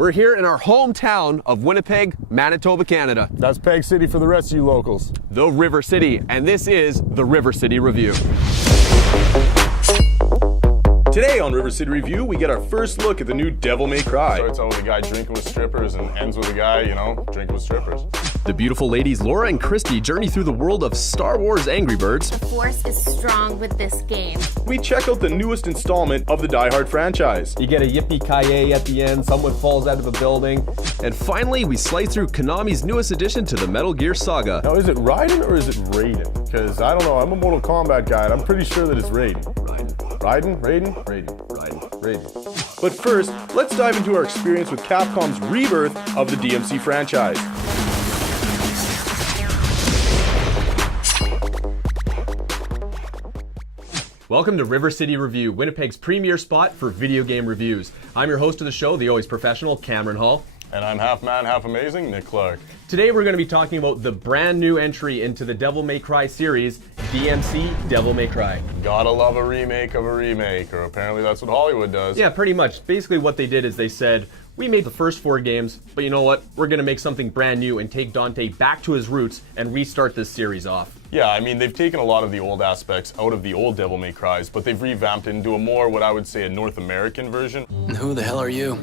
We're here in our hometown of Winnipeg, Manitoba, Canada. That's Peg City for the rest of you locals. The River City, and this is the River City Review. Today on River City Review, we get our first look at the new Devil May Cry. Starts out with a guy drinking with strippers and ends with a guy, drinking with strippers. The beautiful ladies Laura and Christy journey through the world of Star Wars Angry Birds. The Force is strong with this game. We check out the newest installment of the Die Hard franchise. You get a yippee-ki-yay at the end, someone falls out of a building. And finally, we slice through Konami's newest addition to the Metal Gear saga. Now, is it Raiden or is it Raiden? Because I don't know, I'm a Mortal Kombat guy and I'm pretty sure that it's Raiden. Raiden. But first, let's dive into our experience with Capcom's rebirth of the DMC franchise. Welcome to River City Review, Winnipeg's premier spot for video game reviews. I'm your host of the show, the always professional Cameron Hall. And I'm half man, half amazing, Nick Clark. Today we're going to be talking about the brand new entry into the Devil May Cry series, DMC Devil May Cry. Gotta love a remake of a remake, or apparently that's what Hollywood does. Yeah, pretty much. Basically what they did is they said, we made the first 4 games, but you know what? We're going to make something brand new and take Dante back to his roots and restart this series off. Yeah, I mean, they've taken a lot of the old aspects out of the old Devil May Cries, but they've revamped it into a more, what I would say, a North American version. Who the hell are you?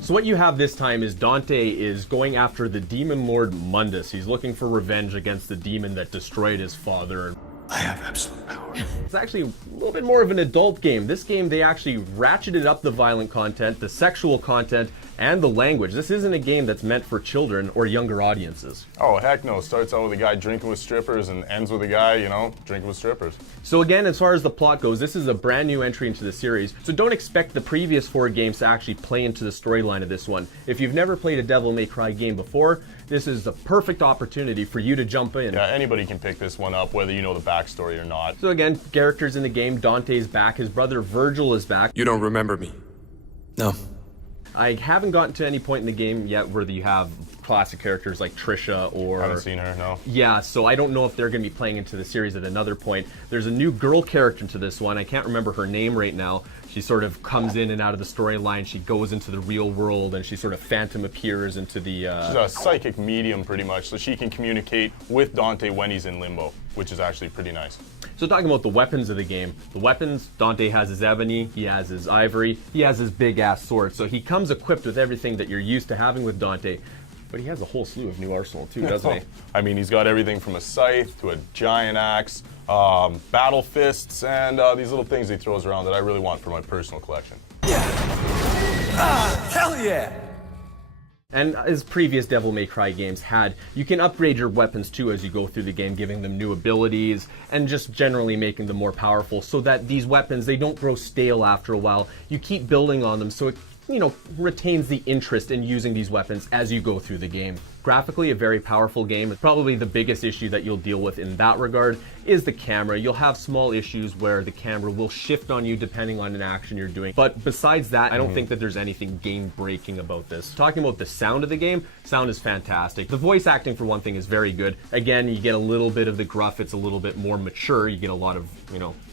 So what you have this time is Dante is going after the demon lord Mundus. He's looking for revenge against the demon that destroyed his father. I have absolute power. It's actually a little bit more of an adult game. This game, they actually ratcheted up the violent content, the sexual content, and the language. This isn't a game that's meant for children or younger audiences. Oh, heck no. Starts out with a guy drinking with strippers and ends with a guy, drinking with strippers. So again, as far as the plot goes, this is a brand new entry into the series, so don't expect the previous 4 games to actually play into the storyline of this one. If you've never played a Devil May Cry game before, this is the perfect opportunity for you to jump in. Yeah, anybody can pick this one up, whether you know the backstory or not. So again, characters in the game, Dante's back, his brother Virgil is back. You don't remember me? No. I haven't gotten to any point in the game yet where you have classic characters like Trisha or... Haven't seen her, no. Yeah, so I don't know if they're going to be playing into the series at another point. There's a new girl character into this one. I can't remember her name right now. She sort of comes in and out of the storyline. She goes into the real world and she sort of phantom appears into the... She's a psychic medium pretty much, so she can communicate with Dante when he's in limbo, which is actually pretty nice. So talking about the weapons of the game, the weapons, Dante has his ebony, he has his ivory, he has his big ass sword. So he comes equipped with everything that you're used to having with Dante. But he has a whole slew of new arsenal too, doesn't he? I mean, he's got everything from a scythe to a giant axe, battle fists, and these little things he throws around that I really want for my personal collection. Yeah. Hell yeah! And as previous Devil May Cry games had, you can upgrade your weapons too as you go through the game, giving them new abilities and just generally making them more powerful so that these weapons, they don't grow stale after a while. You keep building on them so it retains the interest in using these weapons as you go through the game. Graphically, a very powerful game. Probably the biggest issue that you'll deal with in that regard is the camera. You'll have small issues where the camera will shift on you depending on an action you're doing. But besides that, I don't think that there's anything game-breaking about this. Talking about the sound of the game, sound is fantastic. The voice acting, for one thing, is very good. Again, you get a little bit of the gruff. It's a little bit more mature. You get a lot of,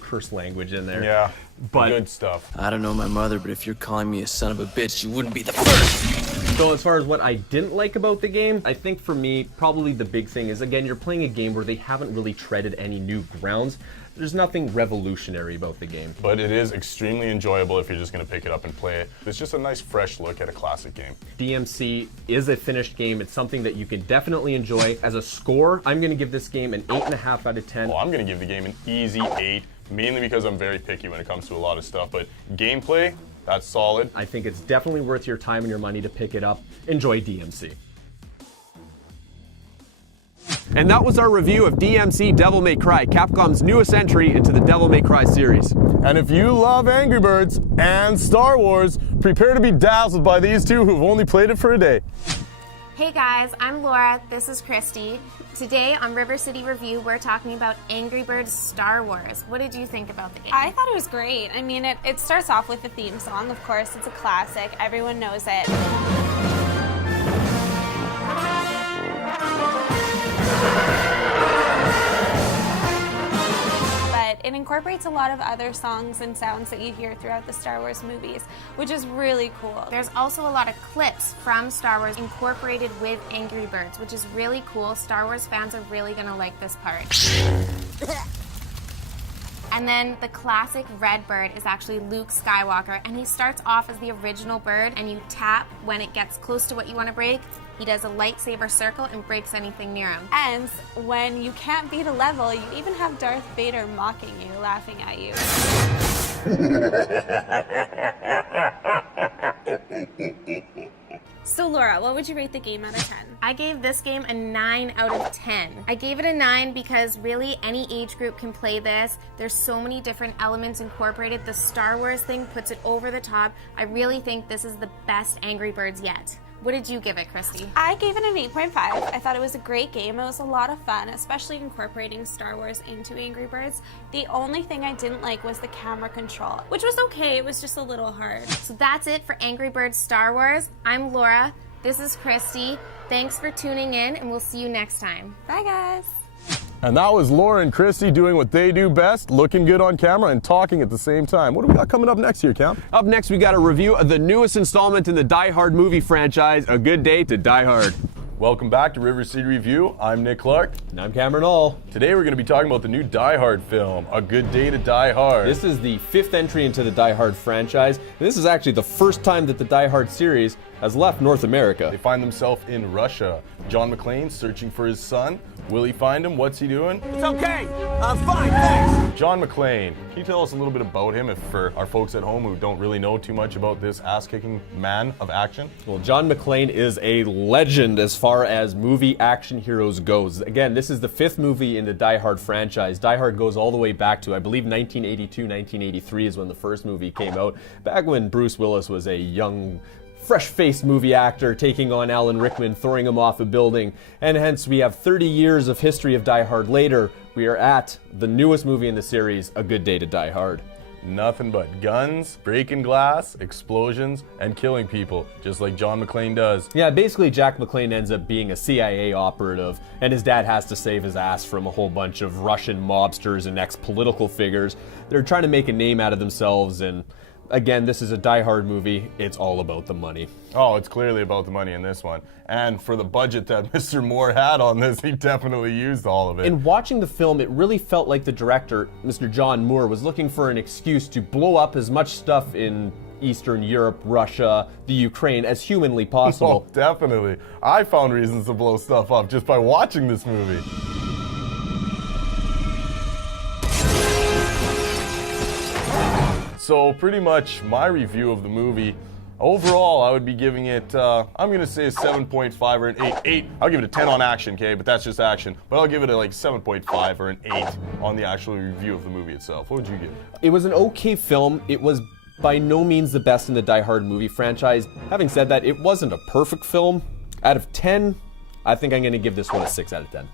curse language in there. Yeah, but good stuff. I don't know my mother, but if you're calling me a son of a bitch, you wouldn't be the first. So as far as what I didn't like about the game, I think for me, probably the big thing is, again, you're playing a game where they haven't really treaded any new grounds. There's nothing revolutionary about the game. But it is extremely enjoyable if you're just going to pick it up and play it. It's just a nice, fresh look at a classic game. DMC is a finished game. It's something that you can definitely enjoy. As a score, I'm going to give this game an 8.5 out of 10. Well, I'm going to give the game an easy 8, mainly because I'm very picky when it comes to a lot of stuff. But gameplay, that's solid. I think it's definitely worth your time and your money to pick it up. Enjoy DMC. And that was our review of DMC Devil May Cry, Capcom's newest entry into the Devil May Cry series. And if you love Angry Birds and Star Wars, prepare to be dazzled by these two who've only played it for a day. Hey guys, I'm Laura, this is Christy. Today on River City Review, we're talking about Angry Birds Star Wars. What did you think about the game? I thought it was great. I mean, it starts off with the theme song, of course. It's a classic. Everyone knows it. But it incorporates a lot of other songs and sounds that you hear throughout the Star Wars movies, which is really cool. There's also a lot of clips from Star Wars incorporated with Angry Birds, which is really cool. Star Wars fans are really gonna like this part. And then the classic red bird is actually Luke Skywalker, and he starts off as the original bird, and you tap when it gets close to what you want to break. He does a lightsaber circle and breaks anything near him. And when you can't beat a level, you even have Darth Vader mocking you, laughing at you. So Laura, what would you rate the game out of 10? I gave this game a 9 out of 10. I gave it a 9 because really any age group can play this. There's so many different elements incorporated. The Star Wars thing puts it over the top. I really think this is the best Angry Birds yet. What did you give it, Christy? I gave it an 8.5. I thought it was a great game. It was a lot of fun, especially incorporating Star Wars into Angry Birds. The only thing I didn't like was the camera control, which was okay. It was just a little hard. So that's it for Angry Birds Star Wars. I'm Laura. This is Christy. Thanks for tuning in, and we'll see you next time. Bye, guys. And that was Laura and Christy doing what they do best, looking good on camera and talking at the same time. What do we got coming up next here, Cam? Up next, we got a review of the newest installment in the Die Hard movie franchise, A Good Day to Die Hard. Welcome back to River City Review. I'm Nick Clark. And I'm Cameron All. Today we're going to be talking about the new Die Hard film, A Good Day to Die Hard. This is the 5th entry into the Die Hard franchise. And this is actually the first time that the Die Hard series has left North America. They find themselves in Russia. John McClane searching for his son. Will he find him? What's he doing? It's okay. I'm fine, thanks. John McClane. Can you tell us a little bit about him, if for our folks at home who don't really know too much about this ass-kicking man of action? Well, John McClane is a legend as far as movie action heroes goes. Again, this is the 5th movie in the Die Hard franchise. Die Hard goes all the way back to, I believe, 1982, 1983 is when the first movie came out. Back when Bruce Willis was a young, fresh-faced movie actor taking on Alan Rickman, throwing him off a building. And hence we have 30 years of history of Die Hard later. We are at the newest movie in the series, A Good Day to Die Hard. Nothing but guns, breaking glass, explosions, and killing people, just like John McClane does. Yeah, basically Jack McClane ends up being a CIA operative, and his dad has to save his ass from a whole bunch of Russian mobsters and ex-political figures. They're trying to make a name out of themselves, and again, this is a Die Hard movie. It's all about the money. Oh, it's clearly about the money in this one. And for the budget that Mr. Moore had on this, he definitely used all of it. In watching the film, it really felt like the director, Mr. John Moore, was looking for an excuse to blow up as much stuff in Eastern Europe, Russia, the Ukraine as humanly possible. Oh, definitely. I found reasons to blow stuff up just by watching this movie. So pretty much my review of the movie, overall I would be giving it, I'm going to say a 7.5 or an 8. I'll give it a 10 on action, okay, but that's just action. But I'll give it a 7.5 or an 8 on the actual review of the movie itself. What would you give? It was an okay film. It was by no means the best in the Die Hard movie franchise. Having said that, it wasn't a perfect film. Out of 10, I think I'm going to give this one a 6 out of 10.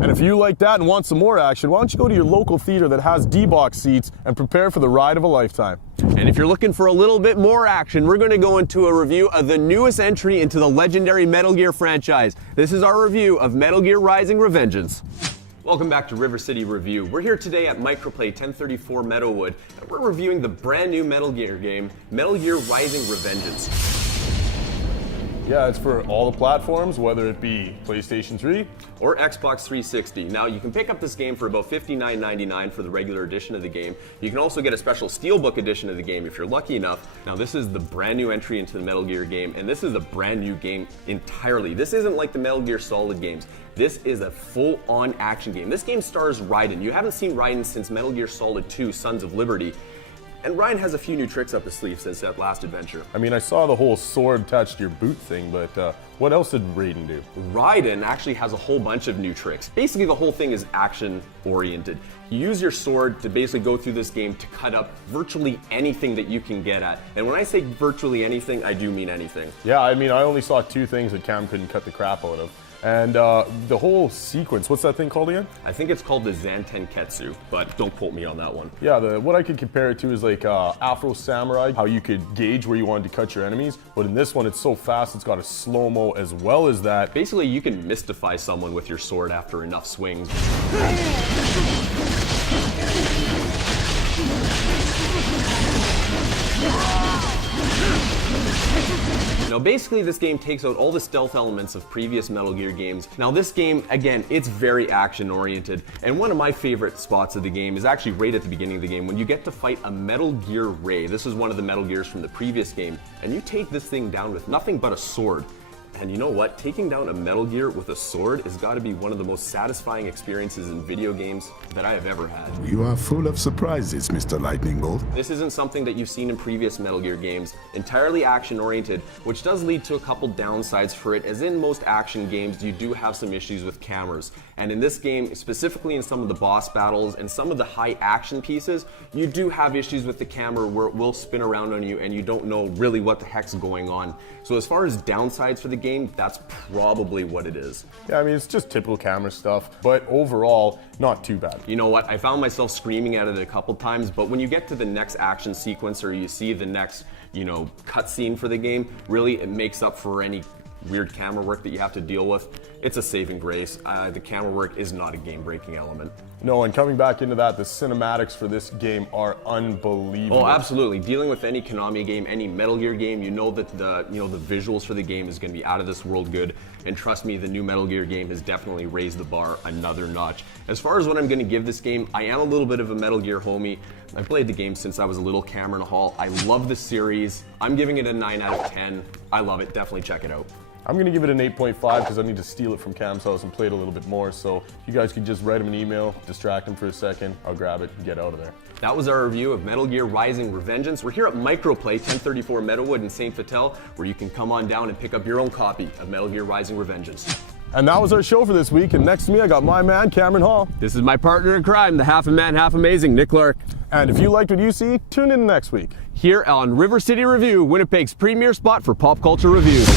And if you like that and want some more action, why don't you go to your local theater that has D-box seats and prepare for the ride of a lifetime. And if you're looking for a little bit more action, we're going to go into a review of the newest entry into the legendary Metal Gear franchise. This is our review of Metal Gear Rising: Revengeance. Welcome back to River City Review. We're here today at Microplay 1034 Meadowwood, and we're reviewing the brand new Metal Gear game, Metal Gear Rising: Revengeance. Yeah, it's for all the platforms, whether it be PlayStation 3 or Xbox 360. Now, you can pick up this game for about $59.99 for the regular edition of the game. You can also get a special Steelbook edition of the game if you're lucky enough. Now, this is the brand new entry into the Metal Gear game, and this is a brand new game entirely. This isn't like the Metal Gear Solid games. This is a full-on action game. This game stars Raiden. You haven't seen Raiden since Metal Gear Solid 2: Sons of Liberty. And Raiden has a few new tricks up his sleeve since that last adventure. I mean, I saw the whole sword attached to your boot thing, but what else did Raiden do? Raiden actually has a whole bunch of new tricks. Basically, the whole thing is action-oriented. You use your sword to basically go through this game to cut up virtually anything that you can get at. And when I say virtually anything, I do mean anything. Yeah, I mean, I only saw 2 things that Cam couldn't cut the crap out of. And the whole sequence, what's that thing called again? I think it's called the Zantenketsu, but don't quote me on that one. Yeah, what I could compare it to is like Afro Samurai, how you could gauge where you wanted to cut your enemies. But in this one, it's so fast, it's got a slow-mo as well as that. Basically, you can mystify someone with your sword after enough swings. Now basically this game takes out all the stealth elements of previous Metal Gear games. Now this game, again, it's very action oriented, and one of my favorite spots of the game is actually right at the beginning of the game when you get to fight a Metal Gear Ray. This is one of the Metal Gears from the previous game, and you take this thing down with nothing but a sword. And you know what? Taking down a Metal Gear with a sword has got to be one of the most satisfying experiences in video games that I have ever had. You are full of surprises, Mr. Lightning Bolt. This isn't something that you've seen in previous Metal Gear games, entirely action-oriented, which does lead to a couple downsides for it, as in most action games, you do have some issues with cameras. And in this game, specifically in some of the boss battles and some of the high action pieces, you do have issues with the camera where it will spin around on you and you don't know really what the heck's going on. So as far as downsides for the game, that's probably what it is. Yeah, I mean, it's just typical camera stuff, but overall, not too bad. You know what? I found myself screaming at it a couple times, but when you get to the next action sequence or you see the next, cutscene for the game, really it makes up for any weird camera work that you have to deal with. It's a saving grace. The camera work is not a game-breaking element. No, and coming back into that, the cinematics for this game are unbelievable. Oh, absolutely. Dealing with any Konami game, any Metal Gear game, you know that the visuals for the game is going to be out of this world good. And trust me, the new Metal Gear game has definitely raised the bar another notch. As far as what I'm going to give this game, I am a little bit of a Metal Gear homie. I've played the game since I was a little Cameron Hall. I love the series. I'm giving it a 9 out of 10. I love it. Definitely check it out. I'm going to give it an 8.5 because I need to steal it from Cam's house and play it a little bit more. So you guys could just write him an email, distract him for a second, I'll grab it and get out of there. That was our review of Metal Gear Rising Revengeance. We're here at Microplay, 1034 Meadowood in St. Vital, where you can come on down and pick up your own copy of Metal Gear Rising Revengeance. And that was our show for this week. And next to me, I got my man, Cameron Hall. This is my partner in crime, the half a man, half amazing, Nick Clark. And if you liked what you see, tune in next week. Here on River City Review, Winnipeg's premier spot for pop culture reviews.